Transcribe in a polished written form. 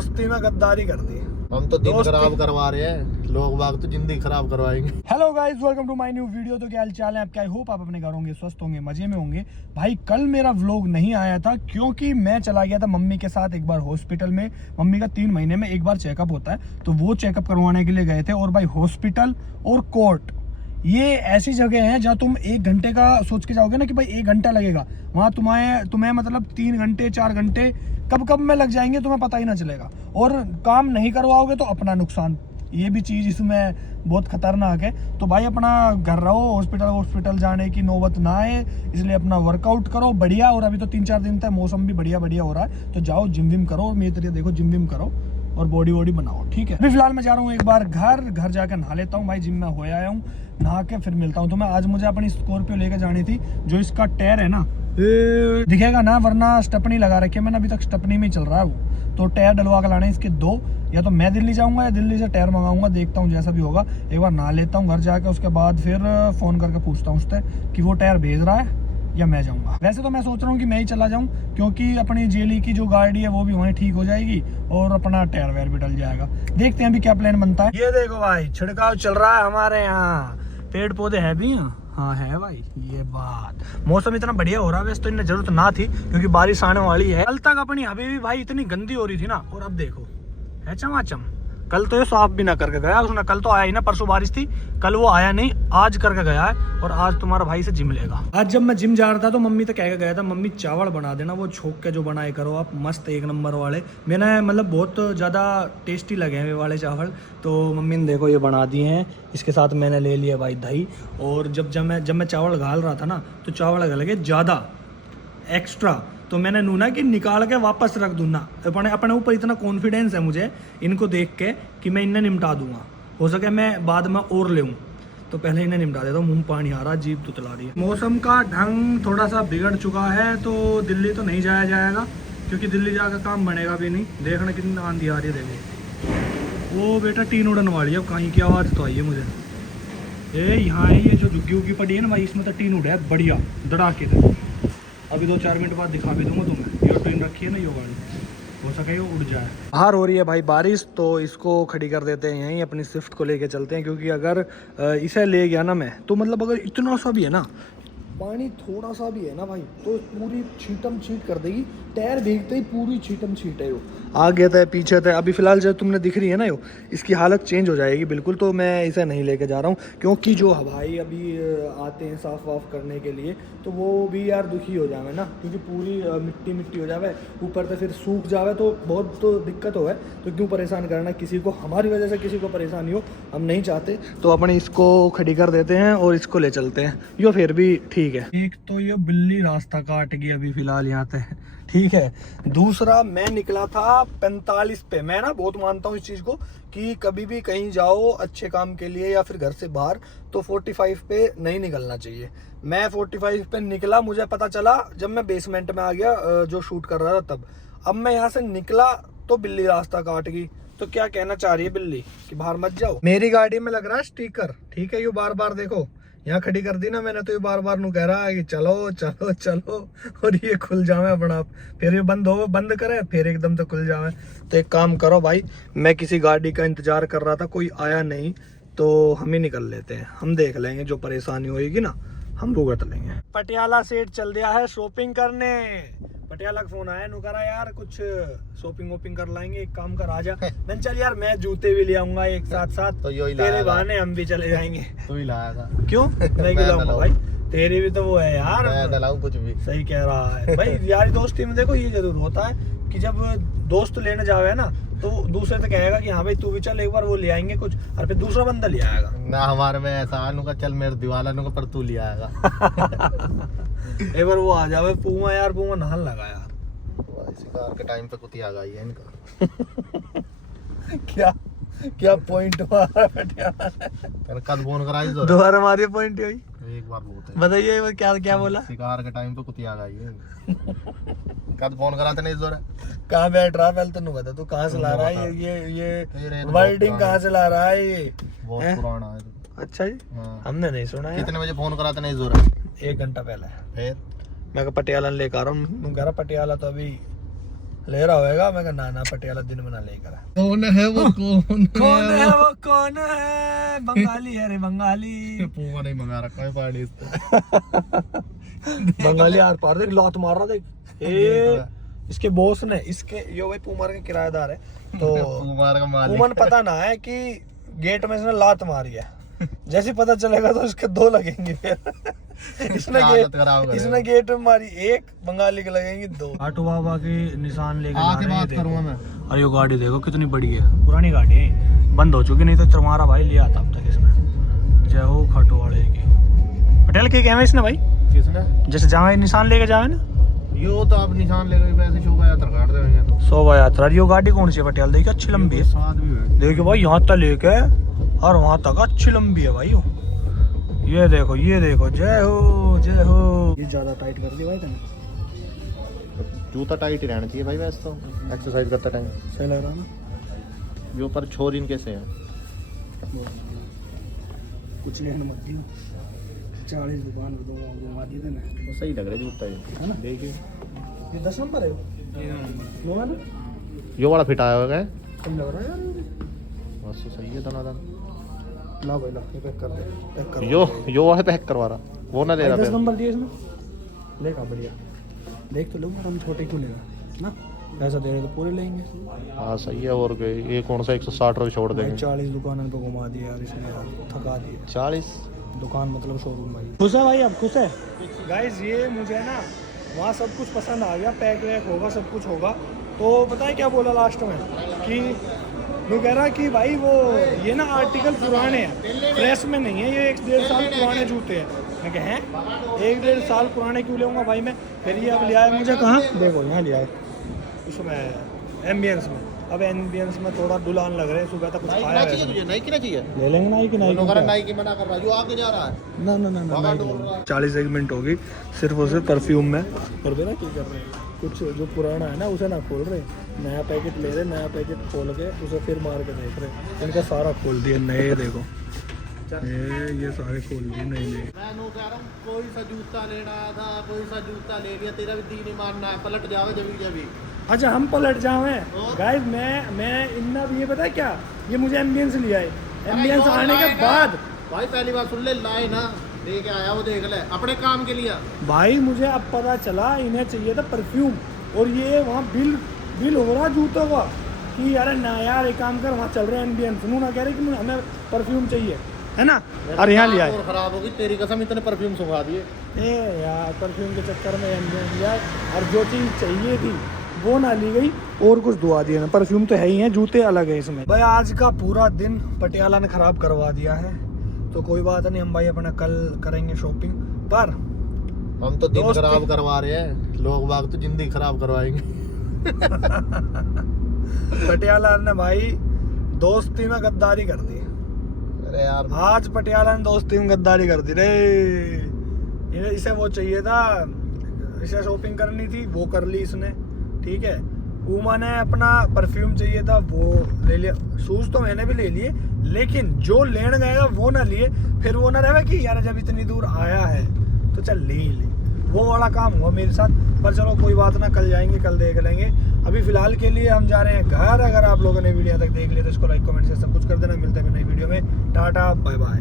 दोस्ती में गद्दारी कर दी। हम तो दिन खराब करवा रहे हैं, लोग बाग तो जिंदगी खराब करवाएंगे। Hello guys, welcome to my new video. तो क्या हाल चाल है आपका? आई होप आप अपने घर होंगे, स्वस्थ होंगे, मजे में होंगे। भाई कल मेरा व्लॉग नहीं आया था क्योंकि मैं चला गया था मम्मी के साथ एक बार हॉस्पिटल में। मम्मी का 3 महीने में एक बार चेकअप होता है, तो वो चेकअप करवाने के लिए गए थे। और भाई हॉस्पिटल और कोर्ट ये ऐसी जगह है जहाँ तुम 1 घंटे का सोच के जाओगे ना कि भाई 1 घंटा लगेगा, वहाँ तुम्हें मतलब 3 घंटे 4 घंटे कब में लग जाएंगे तुम्हें पता ही ना चलेगा। और काम नहीं करवाओगे तो अपना नुकसान, ये भी चीज़ इसमें बहुत खतरनाक है। तो भाई अपना घर रहो, हॉस्पिटल जाने की नौबत ना आए, इसलिए अपना वर्कआउट करो बढ़िया। और अभी तो 3-4 दिन तक मौसम भी बढ़िया हो रहा है, तो जाओ जिम विम करो। मेरी तरीके देखो, जिम विम करो और बॉडी बनाओ, ठीक है। अभी फिलहाल मैं जा रहा हूँ एक बार घर जाकर नहा लेता हूँ। भाई जिम में हो आया हूँ, नहा के फिर मिलता हूँ। तो मैं आज मुझे अपनी स्कॉर्पियो लेकर जानी थी। जो इसका टायर है ना दिखेगा ना, वरना स्टेपनी लगा रखी है मैंने, अभी तक स्टेपनी में चल रहा है वो। तो टायर डलवा कर लाने इसके 2, या तो मैं दिल्ली जाऊंगा या दिल्ली से टायर मंगाऊंगा, देखता हूँ जैसा भी होगा। एक बार नहा लेता हूँ घर जाके, उसके बाद फिर फोन करके पूछता हूँ उससे कि वो टायर भेज रहा है या मैं जाऊंगा। वैसे तो मैं सोच रहा हूँ कि मैं ही चला जाऊं, क्योंकि अपनी जेली की जो गाड़ी है वो भी वहीं ठीक हो जाएगी और अपना टायर वायर भी डल जाएगा। देखते हैं अभी क्या प्लान बनता है। ये देखो भाई, छिड़काव चल रहा है हमारे यहाँ, पेड़ पौधे है भी यहाँ। हाँ है भाई, ये बात। मौसम इतना बढ़िया हो रहा है, वैसे तो इन्हें जरूरत ना थी क्योंकि बारिश आने वाली है। कल तक अपनी हवेली भाई इतनी गंदी हो रही थी ना, और अब देखो है चमाचम। कल तो ये साफ भी ना करके गया उसने, कल तो आया ही ना, परसों बारिश थी, कल वो आया नहीं, आज करके गया है। और आज तुम्हारा भाई से जिम लेगा। आज जब मैं जिम जा रहा था तो मम्मी तो कह के गया था, मम्मी चावल बना देना, वो छोक के जो बनाए करो आप, मस्त 1 नंबर वाले। मैंने मतलब बहुत ज़्यादा टेस्टी लगे हैं वे वाले चावल। तो मम्मी ने देखो ये बना दिए हैं। इसके साथ मैंने ले लिया भाई दही। और जब मैं चावल घाल रहा था ना, तो चावल लगे ज़्यादा एक्स्ट्रा, तो मैंने नूना कि निकाल के वापस रख दूँ ना। अपने ऊपर इतना कॉन्फिडेंस है मुझे इनको देख के कि मैं इन्हें निपटा दूंगा। हो सके मैं बाद में और ले, तो पहले इन्हें निपटा देता हूँ। मुंह पानी आ रहा, जीभ तुतला रही है। मौसम का ढंग थोड़ा सा बिगड़ चुका है, तो दिल्ली तो नहीं जाया जाएगा क्योंकि दिल्ली जाकर काम बनेगा भी नहीं। देखना कितनी आंधी आ रही है, देखो वो बेटा टीन उड़न वाली है। अब कहीं की आवाज़ तो आई है मुझे। ये यहाँ है, ये जो झुग्गी उग्गी पड़ी है ना भाई, इसमें तो टीन उड़ा है बढ़िया धड़ाके से। अभी 2-4 मिनट बाद दिखा भी दूंगा तुम्हें। ये ट्रेन रखी है ना, ये गाड़ी, हो सके वो उड़ जाए। बाहर हो रही है भाई बारिश, तो इसको खड़ी कर देते हैं यहीं, अपनी स्विफ्ट को लेके चलते हैं। क्योंकि अगर इसे ले गया ना मैं, तो मतलब अगर इतना सा भी है ना, पानी थोड़ा सा भी है ना भाई, तो पूरी छीटम छीट कर देगी। टायर भीगते ही पूरी छीटम छीट है। वो आगे था पीछे था। अभी फिलहाल जो तुमने दिख रही है ना, यो इसकी हालत चेंज हो जाएगी बिल्कुल। तो मैं इसे नहीं लेके जा रहा हूँ, क्योंकि जो भाई अभी आते हैं साफ वाफ करने के लिए, तो वो भी यार दुखी हो जावे ना, क्योंकि पूरी मिट्टी हो जावे, ऊपर से फिर सूख जावे, तो बहुत तो दिक्कत हो है। तो क्यों परेशान करना किसी को, हमारी वजह से किसी को परेशानी हो हम नहीं चाहते। तो अपने इसको खड़ी कर देते हैं और इसको ले चलते हैं, यो फिर भी ठीक है। एक तो ये बिल्ली रास्ता काट गई अभी फिलहाल यहाँ पे, ठीक है। दूसरा मैं निकला था 45 पे। मैं ना बहुत मानता हूँ इस चीज़ को कि कभी भी कहीं जाओ अच्छे काम के लिए या फिर घर से बाहर, तो 45 पे नहीं निकलना चाहिए। मैं 45 पे निकला, मुझे पता चला जब मैं बेसमेंट में आ गया जो शूट कर रहा था तब। अब मैं यहाँ से निकला तो बिल्ली रास्ता काट गई। तो क्या कहना चाह रही है बिल्ली कि बाहर मत जाओ। मेरी गाड़ी में लग रहा है स्टिकर, ठीक है। ये बार देखो यहाँ खड़ी कर दी ना मैंने, तो ये बार नू कह रहा है कि चलो चलो चलो, और ये खुल जावे अपना आप। फिर ये बंद करे, फिर एकदम से खुल जावे। तो एक काम करो भाई, मैं किसी गाड़ी का इंतजार कर रहा था, कोई आया नहीं, तो हम ही निकल लेते हैं। हम देख लेंगे, जो परेशानी होगी ना हम भुगत लेंगे। पटियाला सेठ चल दिया है शॉपिंग करने। पटियाला का फोन आया, नु करा यार कुछ शॉपिंग वोपिंग कर लाएंगे, एक काम कर आजा। मैं चल यार, मैं जूते भी ले आऊंगा एक साथ, तो तेरे बहाने हम भी चले जाएंगे। तू ही लाया था क्यों नहीं लाऊंगा भाई, तेरी भी तो वो है यार। मैं कुछ भी सही कह रहा है भाई। यारी दोस्ती में देखो ये जरूर होता है कि जब दोस्त लेने जावे ना, तो दूसरे से कहेगा कि हाँ भाई तू भी चल, एक बार वो ले आएंगे कुछ, और फिर दूसरा बंदा ले आएगा ना। हमारे में ऐसा अनुका चल मेरे दीवाला नुका, पर तू ले आएगा। एक बार वो आ जावे। पूमा यार, पूमा नहान लगा यार शिकार के टाइम पे कुतिया गई है इनका। क्या पॉइंट मारा पटियाला ने। कद फोन कराई जो दोबारा मारिए पॉइंट यही एक बार बहुत है। बताइए क्या बोला। शिकार के टाइम पे कुतिया गई है। कद फोन कराते नहीं जोर। कहाँ बैठ रहा है पहले तो बता, तू कहाँ से ला रहा है ये वर्डिंग कहाँ से ला रहा है ये? बहुत पुराना है। अच्छा जी, हमने नहीं सुना है। कितने बजे फोन कराते नहीं जोर? 1 घंटा पहले। फिर मैं पटियाला लेकर आ रहा हूँ। कह रहा पटियाला तो अभी ले रहा होगा। मैं कहा ना पटियाला दिन में ना लेकर। कौन है वो कौन है वो कौन है? बंगाली है रे बंगाली। पूमा नहीं मंगा रखा है पानी इससे। बंगाली यार पार देख लात मार रहा देख। ए इसके बॉस ने इसके यो भाई पूमार का किराएदार है तो पूमार का मालिक पूमन पता ना है कि गेट में इसने लात मारी है। जैसे पता चलेगा तो इसके 2 लगेंगे फिर। इसने गेट में मारी 1, बंगाली के लगेंगे 2। आटू बाबा की निशान लेकर आके बात करूंगा मैं। और ये गाड़ी देखो कितनी बड़ी है, पुरानी गाड़ी है, बंद हो चुकी, नहीं तो तुम्हारा भाई लिया था अब तक इसमें। जय हो खाटू वाले की। पटेल के क्या है इसने भाई? किसने? जैसे जावे निशान लेके जावे ना, यो तो आप निशान लेकर वैसे शोभा यात्रा काट देंगे तो। शोभा यात्रा। यो गाड़ी कौन सी है पटेल? देखिए अच्छी लंबी है। साथ भी है। देखिए भाई यहाँ तक लेके और वहाँ तक अच्छी लंबी है भाई। ये देखो जय हो। ये ज्यादा टाइट कर दी भाई तुमने। जूता टाइट ही रहना चाहिए भाई वैसे तो एक्सरसाइज करते टाइम। सही लग रहा है ना? जो पर छोर इन कैसे है? कुछ लेने मत दियो, 40 दुकान घुमा दी थे ना। वो सही लग रहा है जूता ये, है ना? देखिए ये 10 नंबर है वो वाला। यो वाला फिट आया होगा है। सही लग रहा है यार। बस तो सही है दनादन। ला भाई ला, ये पैक कर दे, पैक कर। यो वाला पैक करवा रहा, वो ना ले रहा 10 फिर। नंबर दिए इसमें, लेगा बढ़िया। देख तो लो हम छोटे क्यों लेगा ना, पैसा दे रहे तो पूरे लेंगे। हाँ सही है। और ये कौन सा 160 रुपये छोड़ देंगे? 40 दुकान पे घुमा दिया यार इसने यार, थका दिया। 40 दुकान मतलब शोरूम भाई। खुश है भाई, अब खुश है गाइस। ये मुझे ना वहाँ सब कुछ पसंद आ गया, पैक वैक होगा, सब कुछ होगा। तो पता है क्या बोला लास्ट में कि वो कह रहा कि भाई वो ये ना आर्टिकल पुराने हैं, फ्रेश में नहीं है, ये 1-1.5 साल पुराने जूते हैं। मैं कह हैं 1-1.5 साल पुराने क्यों लूँगा भाई मैं? फिर ये अब लिया है मुझे कहाँ, देखो यहाँ लिया है इसमें एम्बियंस में। अब एम्बियंस में थोड़ा दुल्हन लग रहे हैं, सुबह तक कुछ खाया है। नाइकी ना चाहिए, ले लेंगे नाइकी। नाइकी मना कर रहा है, जो आगे जा रहा है। ना 40 मिनट होगी सिर्फ और सिर्फ परफ्यूम में। और बेटा क्या कर रहे हैं, कुछ जो पुराना है ना उसे ना खोल रहे, नया पैकेट ले रहे, नया पैकेट खोल के उसे फिर मार के देख रहे। इनका सारा खोल दिया नए, देखो ये सारे खोल दिए नए। मैं नो कह रहा हूँ कोई सा जूता लेना था, कोई सा जूता ले लिया, तेरा भी दी नहीं मानना है, पलट जाओ जब। अच्छा हम पलट जावे गाइस। मैं इतना भी ये पता है क्या, ये मुझे एम्बियंस लिया है। एम्बियंस आने के बाद भाई पहली बार सुन ले, लाए ना लेके आया वो, देख ले अपने काम के लिए। भाई मुझे अब पता चला इन्हें चाहिए था परफ्यूम, और ये वहाँ बिल हो रहा जूतों का कि यार ना यार एक काम कर, वहाँ चल रहे हैं एम्बियंस, ना कह रहे कि हमें परफ्यूम चाहिए, है ना। और यहाँ लिया है। खराब होगी तेरी कसम, इतने परफ्यूम सुखा दिए। यार परफ्यूम के चक्कर में एम्बियंस लिया, और जो चीज़ चाहिए थी वो ना ली गई और कुछ दुआ दिया ना। परफ्यूम तो है ही है, जूते अलग है इसमें। भाई आज का पूरा दिन पटियाला ने खराब करवा दिया है, तो कोई बात नहीं, हम भाई अपना कल करेंगे शॉपिंग। पर हम तो दिन खराब करवा रहे हैं, लोग बाग तो जिंदगी खराब करवाएंगे। पटियाला ने भाई दोस्ती में गद्दारी कर दी। अरे यार आज पटियाला ने दोस्ती में गद्दारी कर दी रे। इसे वो चाहिए था, इसे शॉपिंग करनी थी, वो कर ली इसने, ठीक है। पूमा ने अपना परफ्यूम चाहिए था, वो ले लिया। शूज तो मैंने भी ले लिए, लेकिन जो लेने गएगा वो ना लिए, फिर वो ना रहे कि यार जब इतनी दूर आया है तो चल ले ही ले। वो वाला काम हुआ मेरे साथ। पर चलो कोई बात ना, कल जाएंगे, कल देख लेंगे। अभी फिलहाल के लिए हम जा रहे हैं घर। अगर आप लोगों ने वीडियो तक देख लिया तो इसको लाइक कमेंट से सब कुछ कर देना। मिलते हैं नई वीडियो में। Tata bye bye.